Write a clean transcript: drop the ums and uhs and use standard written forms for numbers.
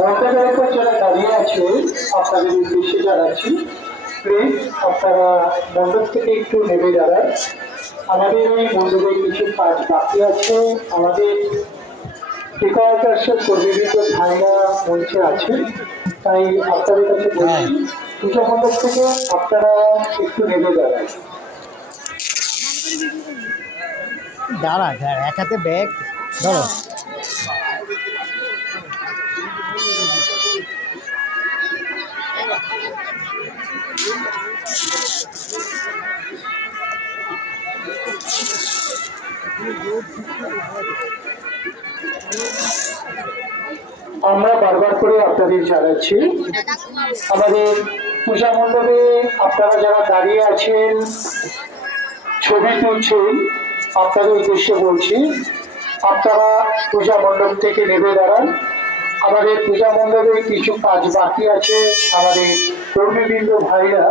মণ্ডপের উপর যারা দাঁড়িয়ে আছে আপনাদের উদ্দেশ্যে জানাচ্ছি, প্লিজ আপনারা মণ্ডপ থেকে একটু নেমে দাঁড়ান। আমাদের এই মণ্ডপে কিছু কাজ বাকি আছে। আমাদের টিকাদার্শক কর্মীবৃন্দ ভাইরা মঞ্চে আছে, তাই আপনাদের কাছে বলছি পূজা মণ্ডপ থেকে আপনারা একটু নেমে দাঁড়ান। দাঁড়া দাঁড়া, এক হাতে ব্যাগ ধরো। আমরা বারবার করে আপনাদের জানাচ্ছি, আমাদের পূজা মণ্ডপে আপনারা যারা দাঁড়িয়ে আছেন ছবি তুলছেন, আপনাদের উদ্দেশ্যে বলছি আপনারা পূজা মণ্ডপ থেকে নেমে দাঁড়ান। আমাদের পূজা মণ্ডপে কিছু কাজ বাকি আছে। আমাদের কর্মীবৃন্দ ভাইরা